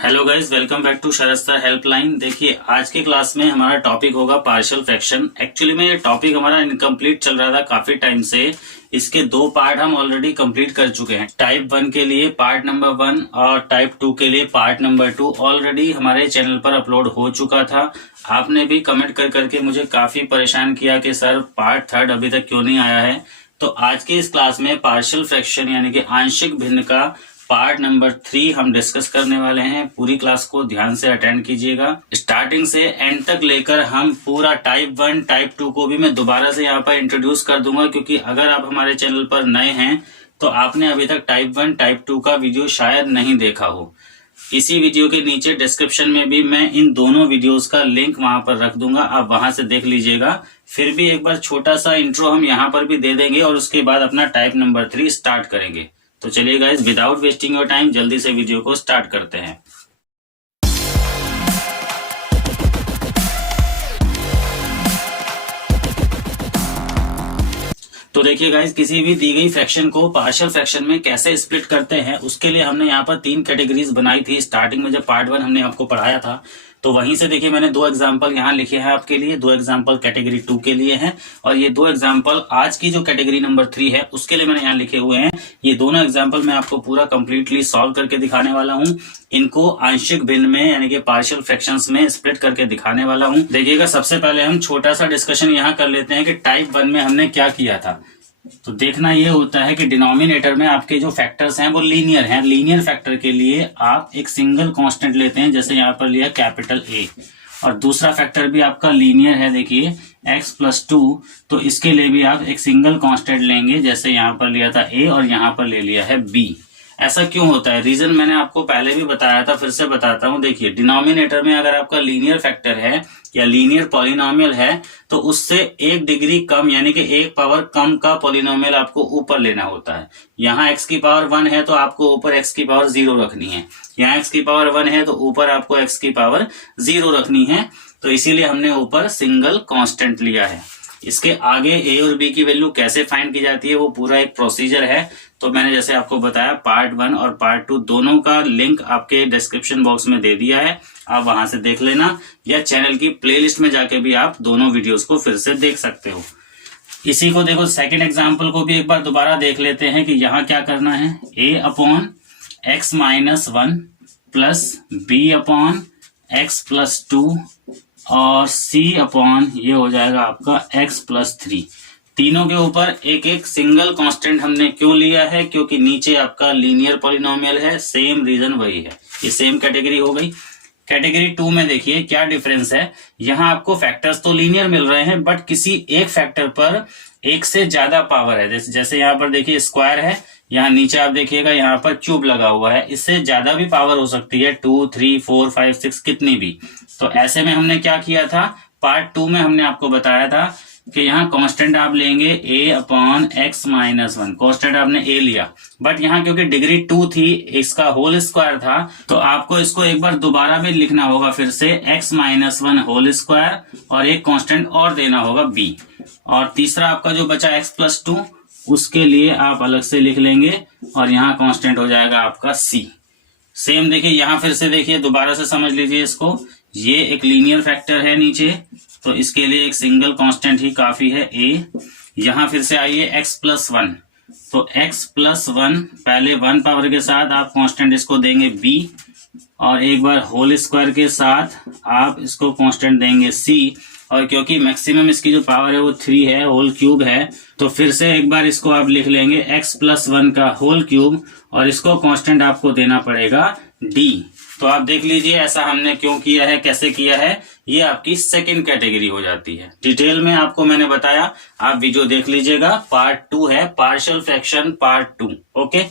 Hello guys, welcome back to Sharad sir helpline. देखिए, आज की क्लास में हमारा टॉपिक होगा पार्शियल फ्रैक्शन। एक्चुअली में ये टॉपिक हमारा इनकम्प्लीट चल रहा था काफी टाइम से। इसके दो पार्ट हम ऑलरेडी कंप्लीट कर चुके हैं। टाइप 1 के लिए पार्ट नंबर 1 और टाइप 2 के लिए पार्ट नंबर 2 ऑलरेडी हमारे चैनल पर अपलोड हो चुका था। आपने भी कमेंट कर करके मुझे काफी परेशान किया कि सर पार्ट 3 अभी तक क्यों नहीं आया है। तो आज की इस क्लास में पार्शियल फ्रैक्शन यानी कि आंशिक भिन्न का पार्ट नंबर 3 हम डिस्कस करने वाले हैं। पूरी क्लास को ध्यान से अटेंड कीजिएगा, स्टार्टिंग से एंड तक लेकर हम पूरा टाइप 1 टाइप 2 को भी मैं दोबारा से यहाँ पर इंट्रोड्यूस कर दूंगा, क्योंकि अगर आप हमारे चैनल पर नए हैं तो आपने अभी तक टाइप 1 टाइप 2 का वीडियो शायद नहीं देखा हो। इसी वीडियो के नीचे डिस्क्रिप्शन में भी मैं इन दोनों वीडियोस का लिंक वहां पर रख दूंगा, आप वहां से देख लीजिएगा। फिर भी एक बार छोटा सा इंट्रो हम यहाँ पर भी दे देंगे और उसके बाद अपना टाइप नंबर 3 स्टार्ट करेंगे। तो चलिए guys, without wasting your time जल्दी से वीडियो को स्टार्ट करते हैं। तो देखिए गाइस, किसी भी दी गई फ्रैक्शन को पार्शियल फ्रैक्शन में कैसे स्प्लिट करते हैं उसके लिए हमने यहाँ पर 3 कैटेगरीज बनाई थी। स्टार्टिंग में जब पार्ट 1 हमने आपको पढ़ाया था तो वहीं से देखिए मैंने 2 एग्जांपल यहाँ लिखे हैं आपके लिए, 2 एग्जांपल कैटेगरी 2 के लिए हैं और ये 2 एग्जांपल आज की जो कैटेगरी नंबर 3 है उसके लिए मैंने यहाँ लिखे हुए हैं। ये दोनों एग्जांपल मैं आपको पूरा कंप्लीटली सॉल्व करके दिखाने वाला हूँ। इनको आंशिक भिन्न में यानी कि पार्शियल फ्रैक्शंस में स्प्लिट करके दिखाने वाला हूँ। देखिएगा, सबसे पहले हम छोटा सा डिस्कशन यहाँ कर लेते हैं कि टाइप 1 में हमने क्या किया था। तो देखना ये होता है कि डिनोमिनेटर में आपके जो फैक्टर्स हैं वो लीनियर हैं। लीनियर फैक्टर के लिए आप एक सिंगल कांस्टेंट लेते हैं, जैसे यहाँ पर लिया कैपिटल ए, और दूसरा फैक्टर भी आपका लीनियर है, देखिए x+2। तो इसके लिए भी आप एक सिंगल कांस्टेंट लेंगे, जैसे यहाँ पर लिया था a और यहाँ पर ले लिया है b। ऐसा क्यों होता है, रीजन मैंने आपको पहले भी बताया था, फिर से बताता हूं। देखिए, डिनोमिनेटर में अगर आपका लीनियर फैक्टर है या लीनियर पॉलिनोमियल है तो उससे 1 डिग्री कम यानी कि 1 पावर कम का पॉलिनोमियल आपको ऊपर लेना होता है। यहाँ x की पावर 1 है तो आपको ऊपर x की पावर 0 रखनी है, यहाँ x की पावर 1 है तो ऊपर आपको x की पावर 0 रखनी है। तो इसीलिए हमने ऊपर सिंगल कांस्टेंट लिया है। इसके आगे a और b की वैल्यू कैसे फाइंड की जाती है वो पूरा एक प्रोसीजर है। तो मैंने जैसे आपको बताया पार्ट 1 और पार्ट 2 दोनों का लिंक आपके डिस्क्रिप्शन बॉक्स में दे दिया है, आप वहां से देख लेना, या चैनल की प्लेलिस्ट में जाके भी आप दोनों वीडियोस को फिर से देख सकते हो। इसी को देखो, सेकंड एग्जांपल को भी एक बार दोबारा देख लेते हैं कि यहाँ क्या करना है। a/x-1 प्लस b/x+2 और c/ ये हो जाएगा आपका x+3। तीनों के ऊपर एक एक सिंगल कांस्टेंट हमने क्यों लिया है, क्योंकि नीचे आपका लीनियर पॉलिनोमियल है। सेम रीजन वही है, ये सेम कैटेगरी हो गई। कैटेगरी 2 में देखिए क्या डिफरेंस है। यहाँ आपको फैक्टर्स तो लीनियर मिल रहे हैं बट किसी एक फैक्टर पर एक से ज्यादा पावर है। जैसे यहाँ पर देखिए स्क्वायर है, यहाँ नीचे आप देखिएगा यहाँ पर क्यूब लगा हुआ है, इससे ज्यादा भी पावर हो सकती है, 2, 3, 4, 5, 6 कितनी भी। तो ऐसे में हमने क्या किया था, पार्ट 2 में हमने आपको बताया था कि यहाँ कांस्टेंट आप लेंगे a/x-1, कांस्टेंट आपने a लिया, बट यहाँ क्योंकि डिग्री 2 थी, इसका होल स्क्वायर था, तो आपको इसको एक बार दोबारा भी लिखना होगा फिर से x-1 होल स्क्वायर और एक कांस्टेंट और देना होगा b, और तीसरा आपका जो बचा x+2 उसके लिए आप अलग से लिख लेंगे और यहाँ कांस्टेंट हो जाएगा आपका c। सेम देखिए यहाँ फिर से देखिए, दोबारा से समझ लीजिए इसको, ये एक लीनियर फैक्टर है नीचे, तो इसके लिए एक सिंगल कांस्टेंट ही काफी है a। यहाँ फिर से आइए x+1, तो x+1 पहले 1 पावर के साथ आप कांस्टेंट इसको देंगे b, और एक बार होल स्क्वायर के साथ आप इसको कांस्टेंट देंगे c, और क्योंकि मैक्सिमम इसकी जो पावर है वो 3 है, होल क्यूब है, तो फिर से एक बार इसको आप लिख लेंगे x+1 का होल क्यूब, और इसको कांस्टेंट आपको देना पड़ेगा d। तो आप देख लीजिए ऐसा हमने क्यों किया है, कैसे किया है, ये आपकी सेकंड कैटेगरी हो जाती है। डिटेल में आपको मैंने बताया, आप वीडियो देख लीजिएगा। पार्ट 2 है पार्शियल फ्रैक्शन पार्ट 2। ओके,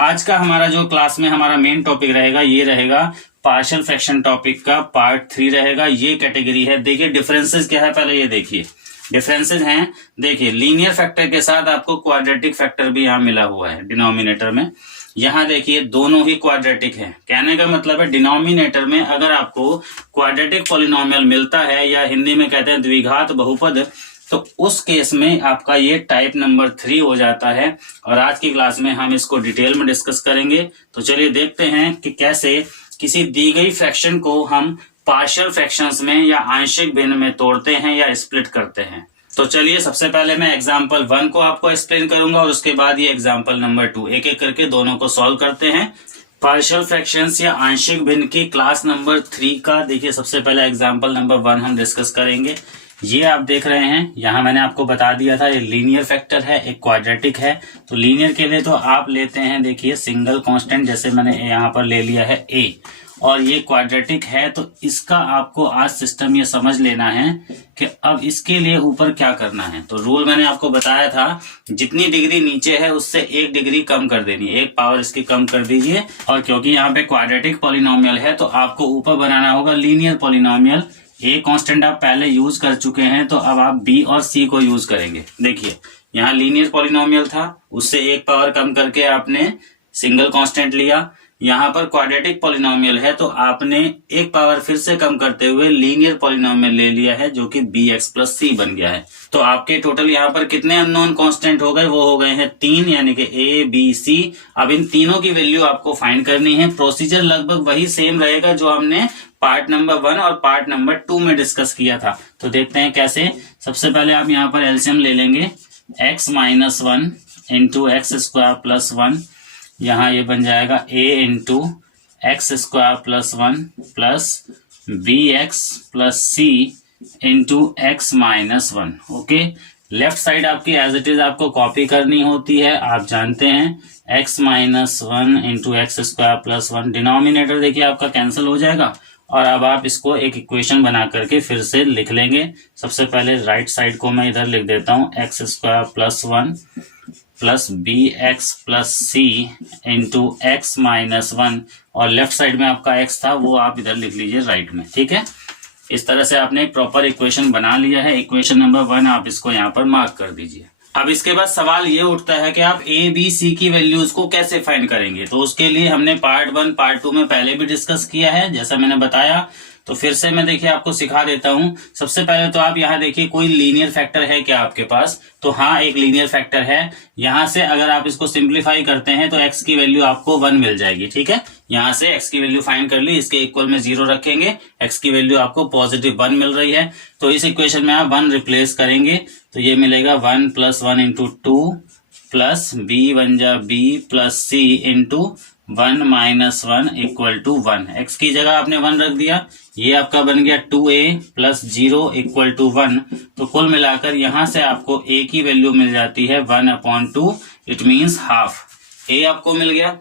आज का हमारा जो क्लास में हमारा मेन टॉपिक रहेगा ये रहेगा पार्शियल फ्रैक्शन टॉपिक का पार्ट 3 रहेगा। ये कैटेगरी है। देखिए डिफरेंसेस क्या है, पहले ये देखिए डिफरेंसेस हैं। देखिए लीनियर फैक्टर के साथ आपको क्वाड्रेटिक फैक्टर भी यहाँ मिला हुआ है डिनोमिनेटर में। यहाँ देखिए दोनों ही क्वाड्रेटिक है। कहने का मतलब है डिनोमिनेटर में अगर आपको क्वाड्रेटिक पॉलिनोमियल मिलता है, या हिंदी में कहते हैं द्विघात बहुपद, तो उस केस में आपका ये टाइप नंबर 3 हो जाता है। और आज की क्लास में हम इसको डिटेल में डिस्कस करेंगे। तो चलिए देखते हैं कि कैसे किसी दी गई फ्रैक्शन को हम पार्शियल फ्रैक्शंस में या आंशिक भिन्न में तोड़ते हैं या स्प्लिट करते हैं। तो चलिए सबसे पहले मैं एग्जाम्पल 1 को आपको एक्सप्लेन करूंगा और उसके बाद ये एग्जाम्पल नंबर 2 एक एक करके दोनों को सॉल्व करते हैं। पार्शियल फ्रैक्शंस या आंशिक भिन्न की क्लास नंबर 3 का देखिए सबसे पहला एग्जाम्पल नंबर 1 हम डिस्कस करेंगे। ये आप देख रहे हैं, यहाँ मैंने आपको बता दिया था ये लीनियर फैक्टर है, एक क्वाड्रेटिक है। तो लीनियर के लिए तो आप लेते हैं देखिए सिंगल कांस्टेंट, जैसे मैंने यहाँ पर ले लिया है a, और ये क्वाड्रेटिक है। तो इसका आपको आज सिस्टम ये समझ लेना है कि अब इसके लिए ऊपर क्या करना है। तो रूल मैंने आपको बताया था, जितनी डिग्री नीचे है उससे 1 डिग्री कम कर देनी है, 1 पावर इसकी कम कर दीजिए। और क्योंकि यहाँ पे क्वाड्रेटिक पॉलिनोमियल है तो आपको ऊपर बनाना होगा लीनियर पॉलिनोमियल। ए कांस्टेंट आप पहले यूज कर चुके हैं, तो अब आप बी और सी को यूज करेंगे। देखिए यहाँ लीनियर पॉलिनोमियल था, उससे 1 पावर कम करके आपने सिंगल कांस्टेंट लिया। यहाँ पर क्वाड्रेटिक पॉलिनोमियल है तो आपने 1 पावर फिर से कम करते हुए लीनियर पॉलिनोमियल ले लिया है, जो कि bx प्लस c बन गया है। तो आपके टोटल यहाँ पर कितने अननोन कांस्टेंट हो गए, वो हो गए हैं 3, यानी कि a b c। अब इन तीनों की वैल्यू आपको फाइंड करनी है। प्रोसीजर लगभग वही सेम रहेगा जो हमने पार्ट नंबर 1 और पार्ट नंबर 2 में डिस्कस किया था। तो देखते हैं कैसे। सबसे पहले आप यहाँ पर एलसीएम ले लेंगे, x minus 1 into x square plus 1, यहाँ ये बन जाएगा a into x square plus 1 plus b x plus c into x minus 1। Okay, left side आपकी एज इट इज आपको कॉपी करनी होती है, आप जानते हैं। x minus 1 into x square plus 1, denominator देखिए आपका कैंसिल हो जाएगा। और अब आप इसको एक इक्वेशन बना करके फिर से लिख लेंगे। सबसे पहले राइट साइड को मैं इधर लिख देता हूँ, x square plus 1 plus b x plus c into x minus 1, और लेफ्ट साइड में आपका x था वो आप इधर लिख लीजिए राइट में। ठीक है, इस तरह से आपने एक प्रॉपर इक्वेशन बना लिया है। इक्वेशन नंबर 1 आप इसको यहाँ पर मार्क कर दीजिए। अब इसके बाद सवाल ये उठता है कि आप a b c की वैल्यूज को कैसे फाइंड करेंगे। तो उसके लिए हमने पार्ट 1 पार्ट 2 में पहले भी डिस्कस किया है, जैसा मैंने बताया। तो फिर से मैं देखिए आपको सिखा देता हूं। सबसे पहले तो आप यहाँ देखिए कोई लीनियर फैक्टर है क्या आपके पास। तो हाँ, एक लीनियर फैक्टर है। यहाँ से अगर आप इसको सिंप्लीफाई करते हैं तो x की वैल्यू आपको 1 मिल जाएगी। ठीक है, यहाँ से x की वैल्यू फाइंड कर ली, इसके इक्वल में 0 रखेंगे, x की वैल्यू आपको पॉजिटिव 1 मिल रही है। तो इस इक्वेशन में आप 1 रिप्लेस करेंगे तो ये मिलेगा 1 प्लस 1 इंटू 2 प्लस b बन जा b plus c into 1 minus 1 equal to 1। x की जगह आपने 1 रख दिया, ये आपका बन गया 2a प्लस 0 इक्वल टू 1। तो कुल मिलाकर यहाँ से आपको a की वैल्यू मिल जाती है 1/2, इट मीन्स हाफ। a आपको मिल गया।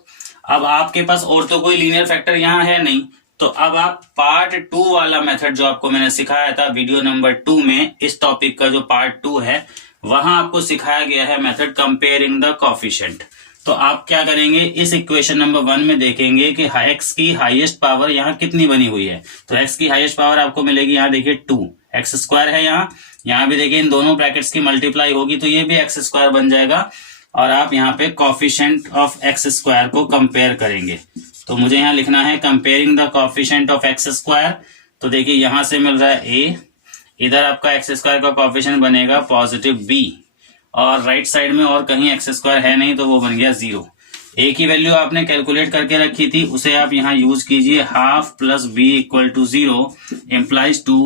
अब आपके पास और तो कोई लीनियर फैक्टर यहाँ है नहीं, तो अब आप पार्ट 2 वाला मेथड जो आपको मैंने सिखाया था वीडियो नंबर 2 में, इस टॉपिक का जो पार्ट 2 है वहां आपको सिखाया गया है मेथड कंपेयरिंग द कोएफिशिएंट। तो आप क्या करेंगे, इस इक्वेशन नंबर 1 में देखेंगे कि x की हाईएस्ट पावर यहाँ कितनी बनी हुई है। तो x की हाईएस्ट पावर आपको मिलेगी, यहाँ देखिए 2 एक्स स्क्वायर है, यहाँ भी देखिए इन दोनों ब्रैकेट्स की मल्टीप्लाई होगी तो ये भी एक्स स्क्वायर बन जाएगा। और आप यहाँ पे कोएफिशिएंट ऑफ एक्स स्क्वायर को कंपेयर करेंगे। तो मुझे यहाँ लिखना है comparing the coefficient of x square. तो देखिए यहाँ से मिल रहा है a, इधर आपका एक्स स्क्वायर का कोएफिशिएंट बनेगा पॉजिटिव b, और राइट साइड में और कहीं एक्स स्क्वायर है नहीं तो वो बन गया 0। a की वैल्यू आपने कैलकुलेट करके रखी थी, उसे आप यहाँ यूज कीजिए। Half plus b equal to 0 implies to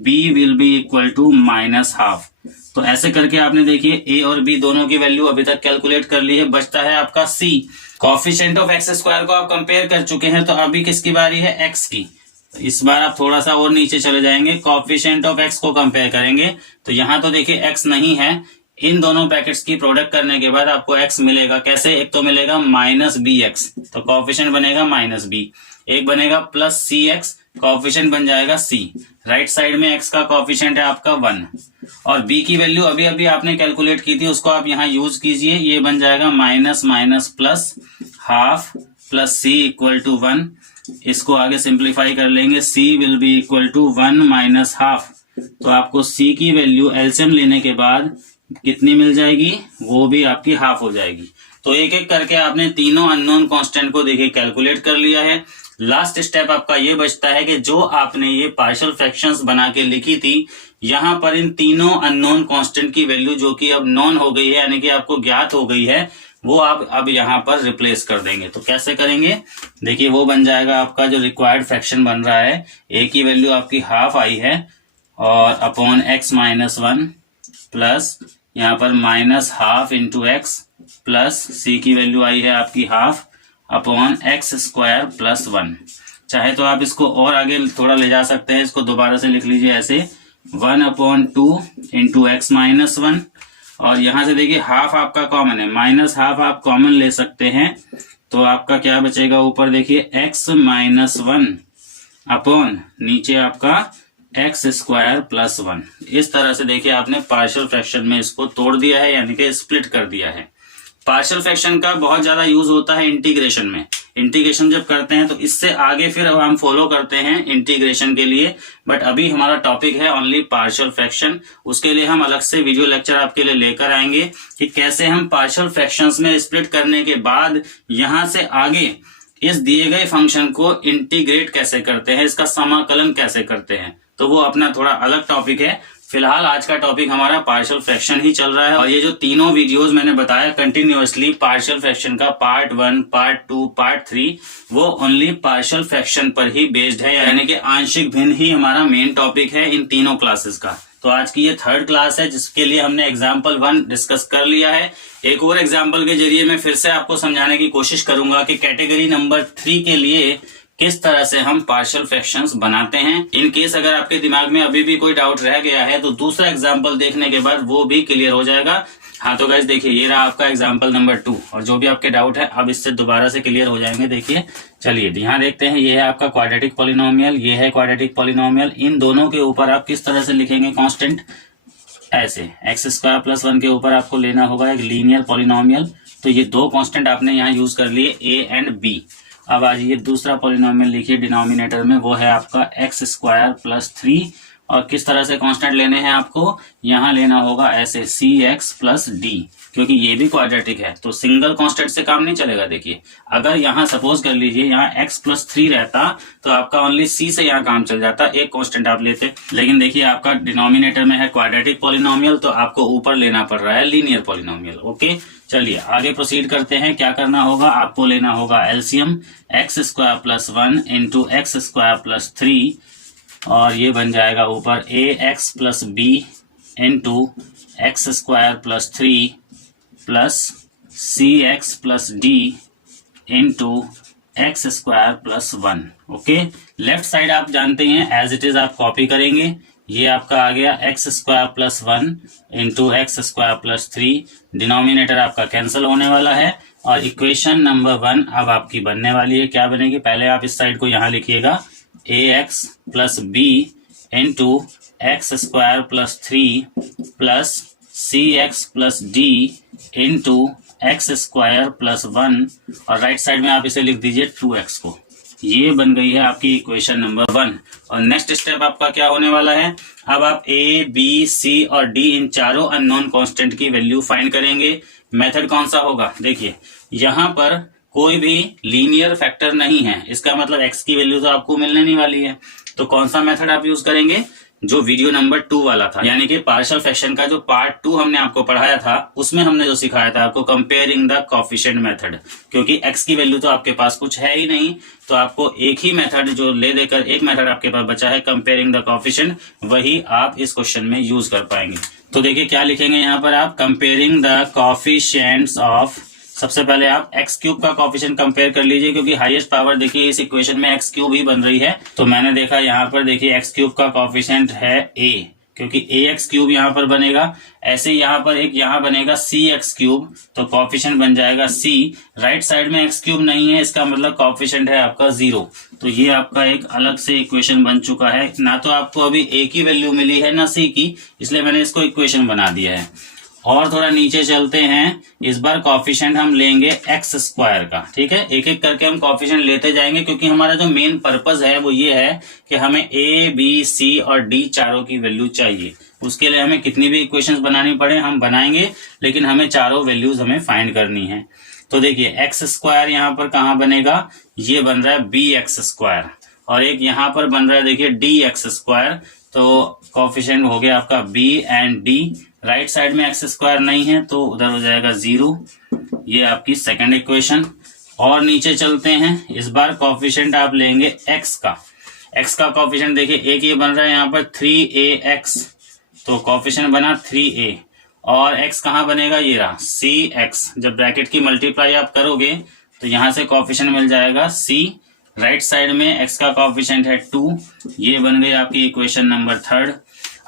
b will be equal to minus half. तो ऐसे करके आपने देखिए a और b दोनों की वैल्यू अभी तक कैलकुलेट कर ली है। बचता है आपका c। Coefficient of x square को आप कंपेयर कर चुके हैं, तो अभी किसकी बारी है, x की। इस बार आप थोड़ा सा और नीचे चले जाएंगे, कोएफिशिएंट ऑफ x को कंपेयर करेंगे। तो यहाँ तो देखिए x नहीं है, इन दोनों ब्रैकेट्स की प्रोडक्ट करने के बाद आपको x मिलेगा। कैसे, एक तो मिलेगा माइनस बी एक्स, तो कोएफिशिएंट बनेगा माइनस b, एक बनेगा प्लस सी एक्स, कोएफिशिएंट बन जाएगा c। राइट साइड में x का कोएफिशिएंट है आपका 1, और b की वैल्यू अभी अभी आपने कैलकुलेट की थी, उसको आप यहाँ यूज कीजिए। ये बन जाएगा minus minus plus half plus c equal to 1। इसको आगे सिंप्लीफाई कर लेंगे, c will be equal to 1 minus half. तो आपको c की वैल्यू एलसीएम लेने के बाद कितनी मिल जाएगी, वो भी आपकी हाफ हो जाएगी। तो एक एक करके आपने तीनों अननोन कांस्टेंट को देखिए कैलकुलेट कर लिया है। लास्ट स्टेप आपका ये बचता है कि जो आपने ये पार्शियल फ्रैक्शंस बना के लिखी थी, यहाँ पर इन तीनों अननोन कांस्टेंट की वैल्यू जो कि अब नॉन हो गई है, यानी कि आपको ज्ञात हो गई है, वो आप अब यहाँ पर रिप्लेस कर देंगे। तो कैसे करेंगे, देखिए वो बन जाएगा आपका जो रिक्वायर्ड फ्रैक्शन बन रहा है, ए की वैल्यू आपकी हाफ आई है और अपॉन x माइनस 1 प्लस यहाँ पर minus half into x plus c की वैल्यू आई है आपकी half upon x square plus 1। चाहे तो आप इसको और आगे थोड़ा ले जा सकते हैं, इसको दोबारा से लिख लीजिए ऐसे 1/2 इंटू एक्स माइनस 1 और यहाँ से देखिए हाफ आपका कॉमन है, माइनस हाफ आप कॉमन ले सकते हैं तो आपका क्या बचेगा ऊपर देखिए x माइनस 1 अपॉन नीचे आपका एक्स स्क्वायर प्लस 1। इस तरह से देखिए आपने पार्शियल फ्रैक्शन में इसको तोड़ दिया है, यानी कि स्प्लिट कर दिया है। पार्शियल फ्रैक्शन का बहुत ज्यादा यूज होता है इंटीग्रेशन में। इंटीग्रेशन जब करते हैं तो इससे आगे फिर हम फॉलो करते हैं इंटीग्रेशन के लिए, बट अभी हमारा टॉपिक है ओनली पार्शियल फ्रैक्शन। उसके लिए हम अलग से वीडियो लेक्चर आपके लिए लेकर आएंगे कि कैसे हम पार्शियल फ्रैक्शंस में स्प्लिट करने के बाद यहां से आगे इस दिए गए फंक्शन को इंटीग्रेट कैसे करते हैं, इसका समाकलन कैसे करते हैं, तो वो अपना थोड़ा अलग टॉपिक है। फिलहाल आज का टॉपिक हमारा पार्शियल फ्रैक्शन ही चल रहा है और ये जो तीनों वीडियोस मैंने बताया कंटिन्यूअसली पार्शियल फ्रैक्शन का पार्ट 1, पार्ट 2, पार्ट 3, वो ओनली पार्शियल फ्रैक्शन पर ही बेस्ड है, यानी कि आंशिक भिन्न ही हमारा मेन टॉपिक है इन तीनों क्लासेस का। तो आज की ये थर्ड क्लास है जिसके लिए हमने एग्जाम्पल 1 डिस्कस कर लिया है। एक और एग्जाम्पल के जरिए मैं फिर से आपको समझाने की कोशिश करूंगा कि कैटेगरी नंबर 3 के लिए किस तरह से हम पार्शियल फ्रैक्शंस बनाते हैं। इन केस अगर आपके दिमाग में अभी भी कोई डाउट रह गया है तो दूसरा एग्जाम्पल देखने के बाद वो भी क्लियर हो जाएगा। हाँ तो गाइस देखिए ये रहा आपका एग्जाम्पल नंबर 2 और जो भी आपके डाउट है अब इससे दोबारा से क्लियर हो जाएंगे। देखिए चलिए यहाँ देखते हैं, ये है आपका क्वाड्रेटिक पॉलिनोमियल, ये है क्वाड्रेटिक पॉलिनोमियल। इन दोनों के ऊपर आप किस तरह से लिखेंगे कांस्टेंट, ऐसे एक्स स्क्वायर प्लस 1 के ऊपर आपको लेना होगा एक लीनियर पॉलिनोमियल। तो ये दो कांस्टेंट आपने यहाँ यूज कर लिए ए एंड बी। अब आज ये दूसरा पॉलिनोमियल लिखिए डिनोमिनेटर में, वो है आपका एक्स स्क्वायर प्लस 3 और किस तरह से कांस्टेंट लेने हैं आपको, यहाँ लेना होगा ऐसे सी एक्स प्लस डी, क्योंकि ये भी क्वाड्रेटिक है तो सिंगल कांस्टेंट से काम नहीं चलेगा। देखिए अगर यहाँ सपोज कर लीजिए यहाँ x प्लस 3 रहता तो आपका ओनली c से यहाँ काम चल जाता, एक कांस्टेंट आप लेते, लेकिन देखिए आपका डिनोमिनेटर में है क्वाड्रेटिक पॉलिनोमियल तो आपको ऊपर लेना पड़ रहा है लीनियर पॉलिनोमियल। ओके चलिए आगे प्रोसीड करते हैं। क्या करना होगा, आपको लेना होगा LCM x square plus 1 into x square plus 3 और ये बन जाएगा ऊपर a x plus b into x square plus 3 plus c x plus d into x square plus 1। Okay left side आप जानते हैं एज इट इज आप copy करेंगे। ये आपका आ गया x square plus 1 into x square plus 3, denominator आपका कैंसिल होने वाला है और इक्वेशन नंबर 1 अब आपकी बनने वाली है। क्या बनेगी, पहले आप इस साइड को यहाँ लिखिएगा a x plus b into x square plus 3 plus c x plus d into x square plus 1 और राइट साइड में आप इसे लिख दीजिए 2x को। ये बन गई है आपकी इक्वेशन नंबर 1 और नेक्स्ट स्टेप आपका क्या होने वाला है, अब आप a, b, c और d इन चारों अननोन कांस्टेंट की वैल्यू फाइंड करेंगे। मेथड कौन सा होगा, देखिए यहाँ पर कोई भी लीनियर फैक्टर नहीं है, इसका मतलब x की वैल्यू तो आपको मिलने नहीं वाली है। तो कौन सा मेथड आप यूज करेंगे, जो वीडियो नंबर 2 वाला था, यानी कि पार्शियल फ्रैक्शन का जो पार्ट 2 हमने आपको पढ़ाया था उसमें हमने जो सिखाया था आपको कंपेयरिंग द कोएफिशिएंट मेथड। क्योंकि x की वैल्यू तो आपके पास कुछ है ही नहीं तो आपको एक ही मेथड जो ले देकर एक मेथड आपके पास बचा है कंपेयरिंग द कोएफिशिएंट, वही आप इस क्वेश्चन में यूज कर पाएंगे। तो देखिए क्या लिखेंगे यहाँ पर आप, कंपेयरिंग द कोएफिशिएंट्स ऑफ, सबसे पहले आप एक्स क्यूब का कोएफिशिएंट कंपेयर कर लीजिए क्योंकि हाईएस्ट पावर देखिए इस इक्वेशन में एक्स क्यूब ही बन रही है। तो मैंने देखा यहाँ पर देखिए एक्स क्यूब का कोएफिशिएंट है a, क्योंकि ए एक्स क्यूब यहाँ पर बनेगा। ऐसे यहाँ पर एक यहाँ बनेगा सी एक्स क्यूब तो कोएफिशिएंट बन जाएगा c। राइट साइड में एक्स क्यूब नहीं है, इसका मतलब कोएफिशिएंट है आपका 0। तो ये आपका एक अलग से इक्वेशन बन चुका है। ना तो आपको अभी a की वैल्यू मिली है ना c की, इसलिए मैंने इसको इक्वेशन बना दिया है। और थोड़ा नीचे चलते हैं, इस बार कोएफिशिएंट हम लेंगे एक्स स्क्वायर का। ठीक है, एक एक करके हम कोएफिशिएंट लेते जाएंगे क्योंकि हमारा जो मेन पर्पस है वो ये है कि हमें ए, बी, सी और डी चारों की वैल्यू चाहिए। उसके लिए हमें कितनी भी इक्वेशंस बनानी पड़े हम बनाएंगे, लेकिन हमें चारों वैल्यूज हमें फाइंड करनी है। तो देखिए एक्स स्क्वायर यहाँ पर कहाँ बनेगा, ये बन रहा है बी एक्स स्क्वायर और एक यहाँ पर बन रहा है देखिए डी एक्स स्क्वायर। तो कोएफिशिएंट हो गया आपका b and d right side में एक्स स्क्वायर नहीं है तो उधर हो जाएगा 0। ये आपकी सेकंड इक्वेशन। और नीचे चलते हैं, इस बार कोफिशिएंट आप लेंगे एक्स का। एक्स का कोफिशिएंट देखिए, एक ये बन रहा है यहाँ पर 3ax, तो कोफिशिएंट बना 3a। और x कहाँ बनेगा, ये रहा cx। जब ब्रैकेट की मल्टीप्लाई आप करोगे तो यहाँ से कोफिशिएंट मिल जाएगा c। राइट साइड में x का कोफिशिएंट है 2। ये बन गई आपकी इक्वेशन नंबर 3।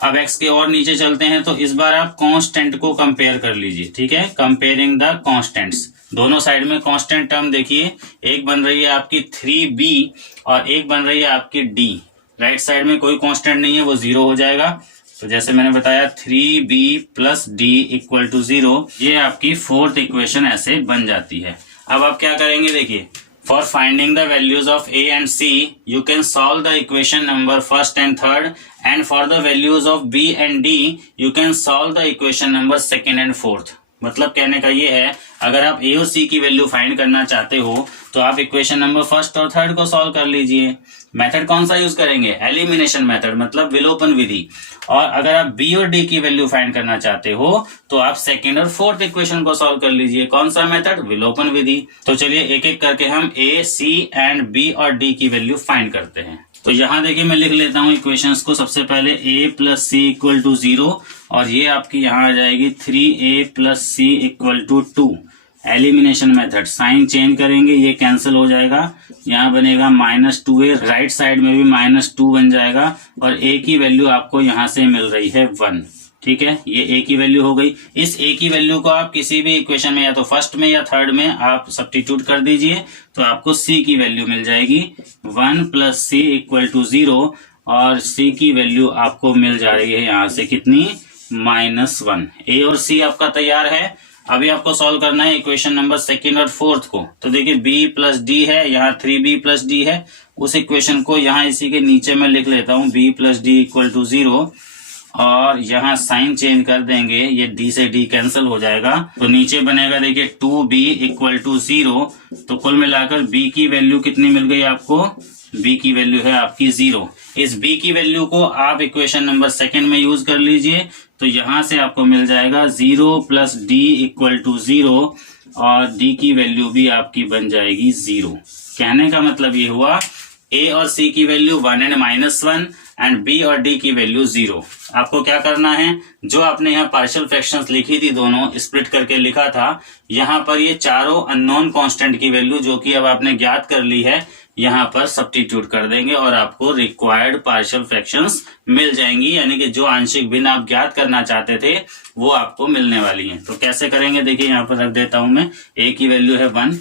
अब x के और नीचे चलते हैं, तो इस बार आप कांस्टेंट को कंपेयर कर लीजिए, ठीक है। कंपेयरिंग द कांस्टेंट्स, दोनों साइड में कांस्टेंट टर्म देखिए, एक बन रही है आपकी 3b और एक बन रही है आपकी d। राइट साइड में कोई कांस्टेंट नहीं है, वो 0 हो जाएगा। तो जैसे मैंने बताया 3b plus d equal to 0, ये आपकी फोर्थ इक्वेशन ऐसे बन जाती है। अब आप क्या करेंगे, देखिए, for finding the values of a and c you can solve the equation number first and third, and for the values of b and d you can solve the equation number second and fourth। मतलब कहने का ये है, अगर आप a और c की value find करना चाहते हो तो आप इक्वेशन नंबर फर्स्ट और थर्ड को सॉल्व कर लीजिए। मेथड कौन सा यूज करेंगे, एलिमिनेशन मेथड, मतलब विलोपन विधि। और अगर आप b और d की वैल्यू फाइंड करना चाहते हो तो आप सेकंड और फोर्थ इक्वेशन को सॉल्व कर लीजिए। कौन सा मेथड, विलोपन विधि। तो चलिए एक एक करके हम a, c एंड b और d की वैल्यू फाइंड करते हैं। तो यहाँ देखिए मैं लिख लेता हूँ इक्वेशंस को। सबसे पहले a plus c equal to 0, और ये आपकी यहाँ आ जाएगी 3a plus c equal to 2। Elimination method, sign change करेंगे, ये कैंसिल हो जाएगा, यहाँ बनेगा -2a। राइट साइड में भी -2 बन जाएगा, और a की वैल्यू आपको यहाँ से मिल रही है 1, ठीक है। ये a की वैल्यू हो गई। इस a की वैल्यू को आप किसी भी इक्वेशन में, या तो फर्स्ट में या थर्ड में आप सब्स्टिट्यूट कर दीजिए, तो आपको c की वैल्यू मिल जाएगी 1 प्लस सी इक्वल टू 0, और c की वैल्यू आपको मिल जा रही है यहाँ से कितनी, -1। a और c आपका तैयार है। अभी आपको सॉल्व करना है इक्वेशन नंबर सेकंड और फोर्थ को। तो देखिए b प्लस डी है, यहाँ 3b प्लस डी है, उस इक्वेशन को यहाँ इसी के नीचे मैं लिख लेता हूँ, b plus d equal to 0, और यहाँ साइन चेंज कर देंगे, ये d से d कैंसिल हो जाएगा, तो नीचे बनेगा देखिए 2b इक्वल टू 0। तो कुल मिलाकर b की वैल्यू कितनी मिल गई आपको, b की वैल्यू है आपकी 0। इस b की वैल्यू को आप इक्वेशन नंबर सेकंड में यूज कर लीजिए, तो यहाँ से आपको मिल जाएगा 0 प्लस d इक्वल टू 0, और d की वैल्यू भी आपकी बन जाएगी 0। कहने का मतलब ये हुआ a और c की वैल्यू 1 एंड -1 एंड b और d की वैल्यू 0। आपको क्या करना है, जो आपने यहाँ पार्शियल फ्रैक्शंस लिखी थी, दोनों स्प्लिट करके लिखा था, यहाँ पर ये चारों अननोन कांस्टेंट की वैल्यू जो कि अब आपने ज्ञात कर ली है, यहाँ पर सब्स्टिट्यूट कर देंगे और आपको रिक्वायर्ड पार्शियल फ्रैक्शंस मिल जाएंगी। यानी कि जो आंशिक भिन्न आप ज्ञात करना चाहते थे वो आपको मिलने वाली हैं। तो कैसे करेंगे, देखिए यहाँ पर रख देता हूं मैं, a की वैल्यू है 1,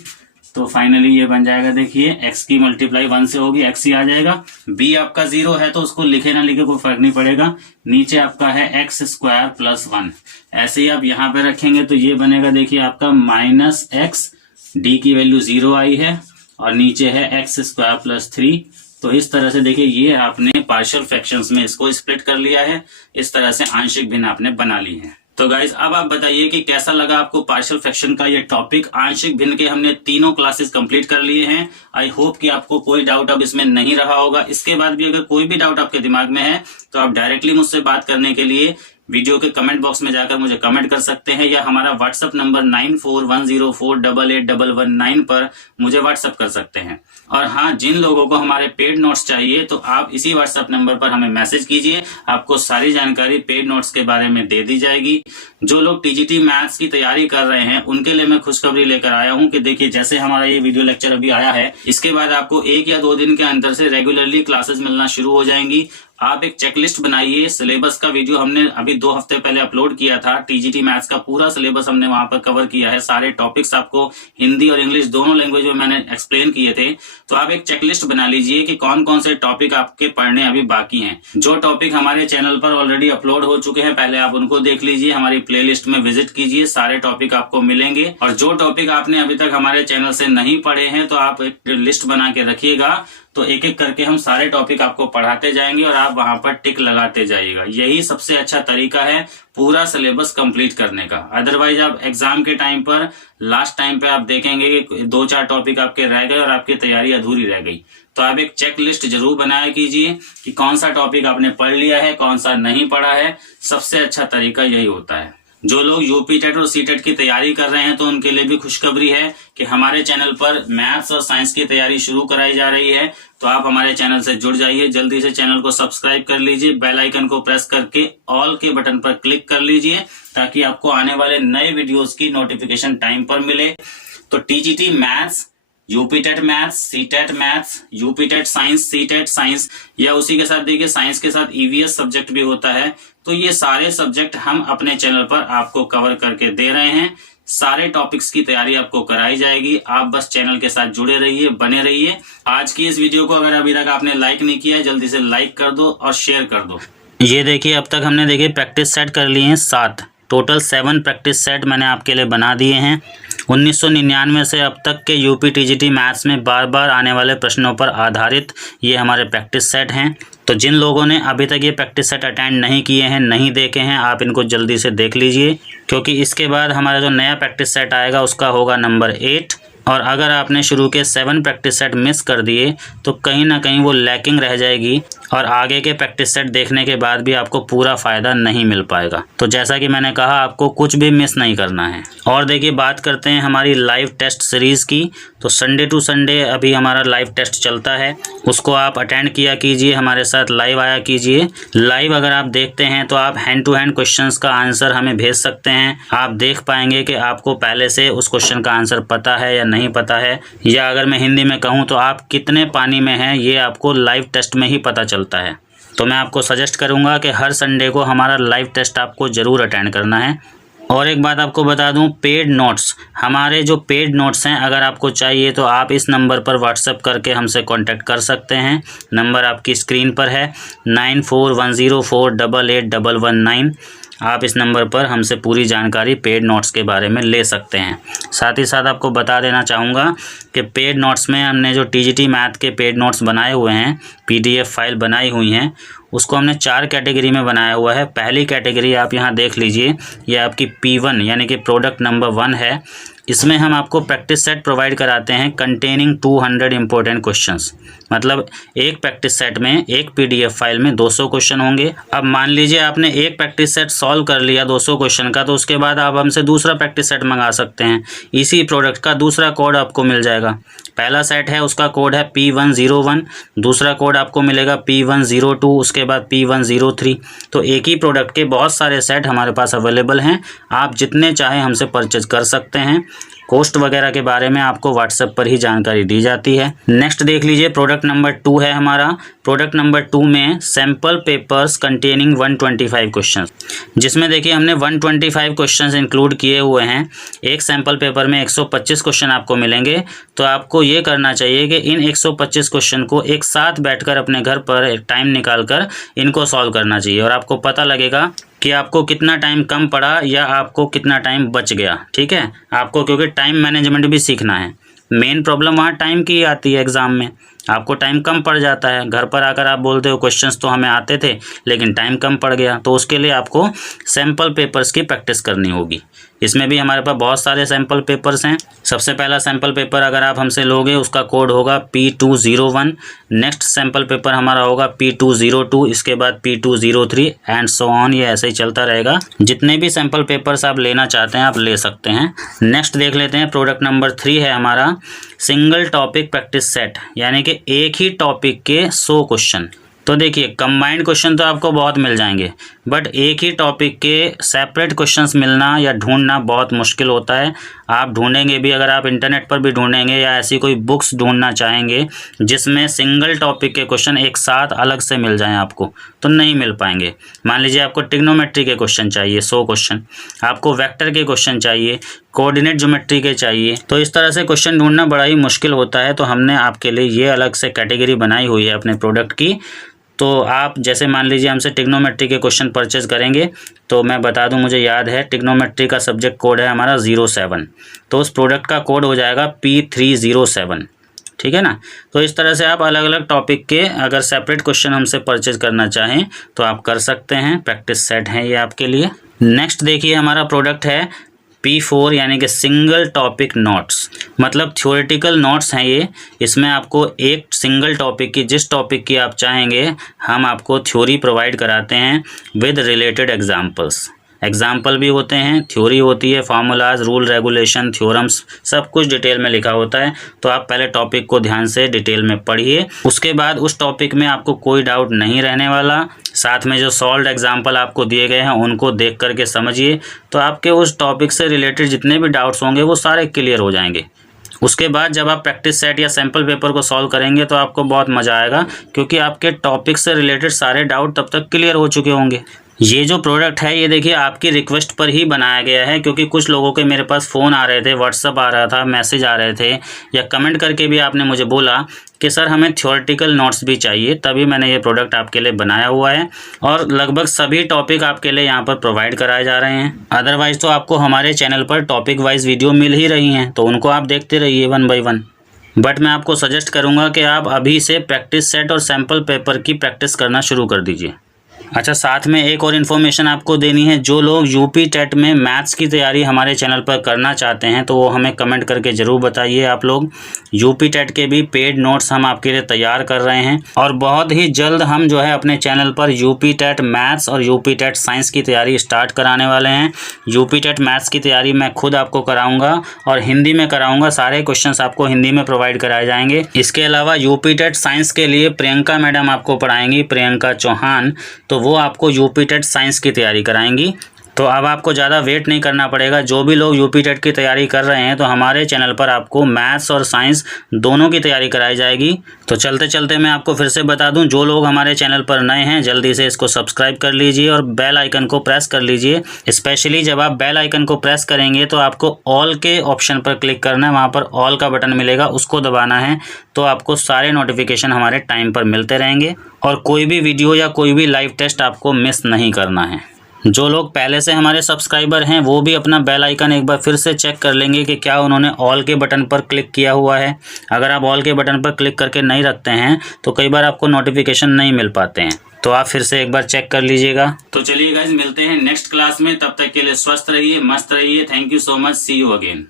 तो फाइनली ये बन जाएगा, देखिए x की मल्टीप्लाई 1 से होगी, x ही आ जाएगा। b आपका 0 है तो उसको लिखे ना लिखे कोई फर्क नहीं पड़ेगा। नीचे आपका है x स्क्वायर प्लस 1, ऐसे ही आप यहाँ पे रखेंगे तो ये बनेगा, देखिए आपका -x, d की वैल्यू 0 आई है, और नीचे है x स्क्वायर प्लस 3। तो इस तरह से देखिए ये आपने पार्शियल फ्रैक्शंस में इसको स्प्लिट कर लिया है, इस तरह से आंशिक भिन्न आपने बना ली है। तो गाइज अब आप बताइए कि कैसा लगा आपको पार्शियल फ्रैक्शन का ये टॉपिक। आंशिक भिन्न के हमने तीनों क्लासेस कंप्लीट कर लिए हैं। आई होप कि आपको कोई डाउट अब इसमें नहीं रहा होगा। इसके बाद भी अगर कोई भी डाउट आपके दिमाग में है तो आप डायरेक्टली मुझसे बात करने के लिए वीडियो के कमेंट बॉक्स में जाकर मुझे कमेंट कर सकते हैं, या हमारा व्हाट्सएप नंबर 9410488119 पर मुझे व्हाट्सएप कर सकते हैं। और हाँ, जिन लोगों को हमारे पेड नोट्स चाहिए तो आप इसी व्हाट्सएप नंबर पर हमें मैसेज कीजिए, आपको सारी जानकारी पेड नोट्स के बारे में दे दी जाएगी। जो लोग टीजीटी मैथ्स की तैयारी कर रहे हैं उनके लिए मैं खुशखबरी लेकर आया हूं कि देखिए जैसे हमारा ये वीडियो लेक्चर अभी आया है, इसके बाद आपको 1 या 2 दिन के अंतर से रेगुलरली क्लासेस मिलना शुरू हो जाएंगी। आप एक चेकलिस्ट बनाइए। सिलेबस का वीडियो हमने अभी 2 हफ्ते पहले अपलोड किया था। टीजीटी मैथ्स का पूरा सिलेबस हमने वहां पर कवर किया है। सारे टॉपिक्स आपको हिंदी और इंग्लिश दोनों लैंग्वेज में मैंने एक्सप्लेन किए थे। तो आप एक चेकलिस्ट बना लीजिए कि कौन कौन से टॉपिक आपके पढ़ने अभी बाकी हैं। जो टॉपिक हमारे चैनल पर ऑलरेडी अपलोड हो चुके हैं पहले आप उनको देख लीजिए, हमारी प्लेलिस्ट में विजिट कीजिए, सारे टॉपिक आपको मिलेंगे। और जो टॉपिक आपने अभी तक हमारे चैनल से नहीं पढ़े हैं तो आप एक लिस्ट बना के रखिएगा, तो एक एक करके हम सारे टॉपिक आपको पढ़ाते जाएंगे और आप वहां पर टिक लगाते जाइएगा। यही सबसे अच्छा तरीका है पूरा सिलेबस कंप्लीट करने का। अदरवाइज आप एग्जाम के टाइम पर लास्ट टाइम पे आप देखेंगे कि 2-4 टॉपिक आपके रह गए और आपकी तैयारी अधूरी रह गई। तो आप एक चेक लिस्ट जरूर बनाया कीजिए कि कौन सा टॉपिक आपने पढ़ लिया है, कौन सा नहीं पढ़ा है। सबसे अच्छा तरीका यही होता है। जो लोग यूपी टेट और सी टेट की तैयारी कर रहे हैं तो उनके लिए भी खुशखबरी है कि हमारे चैनल पर मैथ्स और साइंस की तैयारी शुरू कराई जा रही है। तो आप हमारे चैनल से जुड़ जाइए, जल्दी से चैनल को सब्सक्राइब कर लीजिए, बेल आइकन को प्रेस करके ऑल के बटन पर क्लिक कर लीजिए ताकि आपको आने वाले नए वीडियोस की नोटिफिकेशन टाइम पर मिले। तो TGT maths, UP TET maths, CTET maths, UP TET science, CTET science, या उसी के साथ देखिए साइंस के साथ ईवीएस सब्जेक्ट भी होता है। तो ये सारे सब्जेक्ट हम अपने चैनल पर आपको कवर करके दे रहे हैं। सारे टॉपिक्स की तैयारी आपको कराई जाएगी। आप बस चैनल के साथ जुड़े रहिए, बने रहिए। आज की इस वीडियो को अगर अभी तक आपने लाइक नहीं किया है, जल्दी से लाइक कर दो और शेयर कर दो। ये देखिए अब तक हमने देखिए प्रैक्टिस सेट कर लिए हैं 7, टोटल 7 प्रैक्टिस सेट मैंने आपके लिए बना दिए हैं। 1999 से अब तक के यूपी टीजीटी मैथ्स में बार बार आने वाले प्रश्नों पर आधारित ये हमारे प्रैक्टिस सेट हैं। तो जिन लोगों ने अभी तक ये प्रैक्टिस सेट अटेंड नहीं किए हैं, नहीं देखे हैं, आप इनको जल्दी से देख लीजिए, क्योंकि इसके बाद हमारा जो नया प्रैक्टिस सेट आएगा उसका होगा नंबर 8। और अगर आपने शुरू के 7 प्रैक्टिस सेट मिस कर दिए तो कहीं ना कहीं वो लैकिंग रह जाएगी और आगे के प्रैक्टिस सेट देखने के बाद भी आपको पूरा फ़ायदा नहीं मिल पाएगा। तो जैसा कि मैंने कहा, आपको कुछ भी मिस नहीं करना है। और देखिए बात करते हैं हमारी लाइव टेस्ट सीरीज़ की। तो संडे टू संडे अभी हमारा लाइव टेस्ट चलता है, उसको आप अटेंड किया कीजिए, हमारे साथ लाइव आया कीजिए। लाइव अगर आप देखते हैं तो आप हैंड टू हैंड क्वेश्चंस का आंसर हमें भेज सकते हैं। आप देख पाएंगे कि आपको पहले से उस क्वेश्चन का आंसर पता है या नहीं पता है, या अगर मैं हिंदी में कहूँ तो आप कितने पानी में हैं ये आपको लाइव टेस्ट में ही पता चलता है। तो मैं आपको सजेस्ट करूँगा कि हर संडे को हमारा लाइव टेस्ट आपको ज़रूर अटेंड करना है। और एक बात आपको बता दूं, पेड नोट्स, हमारे जो पेड नोट्स हैं अगर आपको चाहिए तो आप इस नंबर पर व्हाट्सएप करके हमसे कांटेक्ट कर सकते हैं। नंबर आपकी स्क्रीन पर है 9410488119। आप इस नंबर पर हमसे पूरी जानकारी पेड नोट्स के बारे में ले सकते हैं। साथ ही साथ आपको बता देना चाहूँगा कि पेड नोट्स में हमने जो टीजीटी मैथ के पेड नोट्स बनाए हुए हैं, पीडीएफ फाइल बनाई हुई हैं, उसको हमने 4 कैटेगरी में बनाया हुआ है। पहली कैटेगरी आप यहाँ देख लीजिए, ये आपकी P1 यानी कि प्रोडक्ट नंबर 1 है। इसमें हम आपको प्रैक्टिस सेट प्रोवाइड कराते हैं कंटेनिंग 200 इंपॉर्टेंट क्वेश्चंस। मतलब एक प्रैक्टिस सेट में एक पीडीएफ फाइल में 200 क्वेश्चन होंगे। अब मान लीजिए आपने एक प्रैक्टिस सेट सॉल्व कर लिया 200 क्वेश्चन का, तो उसके बाद आप हमसे दूसरा प्रैक्टिस सेट मंगा सकते हैं। इसी प्रोडक्ट का दूसरा कोड आपको मिल जाएगा। पहला सेट है उसका कोड है P101, दूसरा कोड आपको मिलेगा P102, उसके बाद P103। तो एक ही प्रोडक्ट के बहुत सारे सेट हमारे पास अवेलेबल हैं। आप जितने चाहें हमसे परचेज कर सकते हैं। कॉस्ट वगैरह के बारे में आपको व्हाट्सएप पर ही जानकारी दी जाती है। नेक्स्ट देख लीजिए, प्रोडक्ट नंबर 2 है हमारा। प्रोडक्ट नंबर 2 में सैम्पल पेपर्स कंटेनिंग 125 क्वेश्चंस, जिसमें देखिए हमने 125 क्वेश्चंस इंक्लूड किए हुए हैं। एक सैम्पल पेपर में 125 क्वेश्चन आपको मिलेंगे। तो आपको ये करना चाहिए कि इन 125 क्वेश्चन को एक साथ बैठकर अपने घर पर टाइम निकाल कर इनको सॉल्व करना चाहिए, और आपको पता लगेगा कि आपको कितना टाइम कम पड़ा या आपको कितना टाइम बच गया। ठीक है, आपको क्योंकि टाइम मैनेजमेंट भी सीखना है। मेन प्रॉब्लम वहाँ टाइम की आती है एग्ज़ाम में, आपको टाइम कम पड़ जाता है। घर पर आकर आप बोलते हो क्वेश्चंस तो हमें आते थे लेकिन टाइम कम पड़ गया। तो उसके लिए आपको सैम्पल पेपर्स की प्रैक्टिस करनी होगी। इसमें भी हमारे पास बहुत सारे सैम्पल पेपर्स हैं। सबसे पहला सैम्पल पेपर अगर आप हमसे लोगे उसका कोड होगा P201। नेक्स्ट सैम्पल पेपर हमारा होगा P202, इसके बाद P203 एंड सो ऑन। ये ऐसे ही चलता रहेगा। जितने भी सैम्पल पेपर्स आप लेना चाहते हैं आप ले सकते हैं। नेक्स्ट देख लेते हैं, प्रोडक्ट नंबर 3 है हमारा सिंगल टॉपिक प्रैक्टिस सेट, यानी कि एक ही टॉपिक के 100 क्वेश्चन। तो देखिए कंबाइंड क्वेश्चन तो आपको बहुत मिल जाएंगे, बट एक ही टॉपिक के सेपरेट क्वेश्चंस मिलना या ढूंढना बहुत मुश्किल होता है। आप ढूंढेंगे भी, अगर आप इंटरनेट पर भी ढूंढेंगे या ऐसी कोई बुक्स ढूंढना चाहेंगे जिसमें सिंगल टॉपिक के क्वेश्चन एक साथ अलग से मिल जाएं आपको, तो नहीं मिल पाएंगे। मान लीजिए आपको ट्रिग्नोमेट्री के क्वेश्चन चाहिए 100 क्वेश्चन, आपको वेक्टर के क्वेश्चन चाहिए, कोऑर्डिनेट ज्योमेट्री के चाहिए, तो इस तरह से क्वेश्चन ढूंढना बड़ा ही मुश्किल होता है। तो हमने आपके लिए ये अलग से कैटेगरी बनाई हुई है अपने प्रोडक्ट की। तो आप जैसे मान लीजिए हमसे ट्रिग्नोमेट्री के क्वेश्चन परचेज करेंगे, तो मैं बता दूं, मुझे याद है ट्रिग्नोमेट्री का सब्जेक्ट कोड है हमारा 07, तो उस प्रोडक्ट का कोड हो जाएगा P307। ठीक है ना। तो इस तरह से आप अलग अलग टॉपिक के अगर सेपरेट क्वेश्चन हमसे परचेज करना चाहें तो आप कर सकते हैं। प्रैक्टिस सेट है ये आपके लिए। नेक्स्ट देखिए हमारा प्रोडक्ट है P4 यानी कि सिंगल टॉपिक नोट्स, मतलब थ्योरेटिकल नोट्स हैं ये। इसमें आपको एक सिंगल टॉपिक की, जिस टॉपिक की आप चाहेंगे, हम आपको थ्योरी प्रोवाइड कराते हैं विद रिलेटेड एग्जाम्पल्स। एग्जाम्पल भी होते हैं, थ्योरी होती है, फार्मूलाज, रूल रेगुलेशन, थ्योरम्स, सब कुछ डिटेल में लिखा होता है। तो आप पहले टॉपिक को ध्यान से डिटेल में पढ़िए, उसके बाद उस टॉपिक में आपको कोई डाउट नहीं रहने वाला। साथ में जो सॉल्व्ड एग्जाम्पल आपको दिए गए हैं उनको देख करके समझिए, तो आपके उस टॉपिक से रिलेटेड जितने भी डाउट्स होंगे वो सारे क्लियर हो जाएंगे। उसके बाद जब आप प्रैक्टिस सेट या सैम्पल पेपर को सॉल्व करेंगे तो आपको बहुत मज़ा आएगा, क्योंकि आपके टॉपिक से रिलेटेड सारे डाउट तब तक क्लियर हो चुके होंगे। ये जो प्रोडक्ट है ये देखिए आपकी रिक्वेस्ट पर ही बनाया गया है, क्योंकि कुछ लोगों के मेरे पास फ़ोन आ रहे थे, व्हाट्सअप आ रहा था, मैसेज आ रहे थे, या कमेंट करके भी आपने मुझे बोला कि सर हमें थ्योरेटिकल नोट्स भी चाहिए, तभी मैंने ये प्रोडक्ट आपके लिए बनाया हुआ है। और लगभग सभी टॉपिक आपके लिए यहाँ पर प्रोवाइड कराए जा रहे हैं। अदरवाइज़ तो आपको हमारे चैनल पर टॉपिक वाइज वीडियो मिल ही रही हैं, तो उनको आप देखते रहिए 1 बाय 1। बट मैं आपको सजेस्ट करूँगा कि आप अभी से प्रैक्टिस सेट और सैम्पल पेपर की प्रैक्टिस करना शुरू कर दीजिए। अच्छा, साथ में एक और इन्फॉर्मेशन आपको देनी है। जो लोग यूपी टेट में मैथ्स की तैयारी हमारे चैनल पर करना चाहते हैं तो वो हमें कमेंट करके ज़रूर बताइए। आप लोग यूपी टेट के भी पेड नोट्स हम आपके लिए तैयार कर रहे हैं, और बहुत ही जल्द हम जो है अपने चैनल पर यूपी टेट मैथ्स और यूपी टेट साइंस की तैयारी स्टार्ट कराने वाले हैं। यूपी टेट मैथ्स की तैयारी मैं खुद आपको कराऊंगा और हिंदी में कराऊंगा, सारे क्वेश्चंस आपको हिंदी में प्रोवाइड कराए जाएंगे। इसके अलावा यूपी टेट साइंस के लिए प्रियंका मैडम आपको पढ़ाएंगी, प्रियंका चौहान, तो वो आपको यूपी टेट साइंस की तैयारी कराएंगी। तो अब आपको ज़्यादा वेट नहीं करना पड़ेगा। जो भी लोग यूपी टेट की तैयारी कर रहे हैं तो हमारे चैनल पर आपको मैथ्स और साइंस दोनों की तैयारी कराई जाएगी। तो चलते चलते मैं आपको फिर से बता दूं, जो लोग हमारे चैनल पर नए हैं जल्दी से इसको सब्सक्राइब कर लीजिए और बेल आइकन को प्रेस कर लीजिए। स्पेशली जब आप बेल आइकन को प्रेस करेंगे तो आपको ऑल के ऑप्शन पर क्लिक करना है, वहाँ पर ऑल का बटन मिलेगा, उसको दबाना है। तो आपको सारे नोटिफिकेशन हमारे टाइम पर मिलते रहेंगे और कोई भी वीडियो या कोई भी लाइव टेस्ट आपको मिस नहीं करना है। जो लोग पहले से हमारे सब्सक्राइबर हैं वो भी अपना बेल आइकन एक बार फिर से चेक कर लेंगे कि क्या उन्होंने ऑल के बटन पर क्लिक किया हुआ है। अगर आप ऑल के बटन पर क्लिक करके नहीं रखते हैं तो कई बार आपको नोटिफिकेशन नहीं मिल पाते हैं, तो आप फिर से एक बार चेक कर लीजिएगा। तो चलिए गाइस, मिलते हैं नेक्स्ट क्लास में। तब तक के लिए स्वस्थ रहिए, मस्त रहिए। Thank you so much, see you again.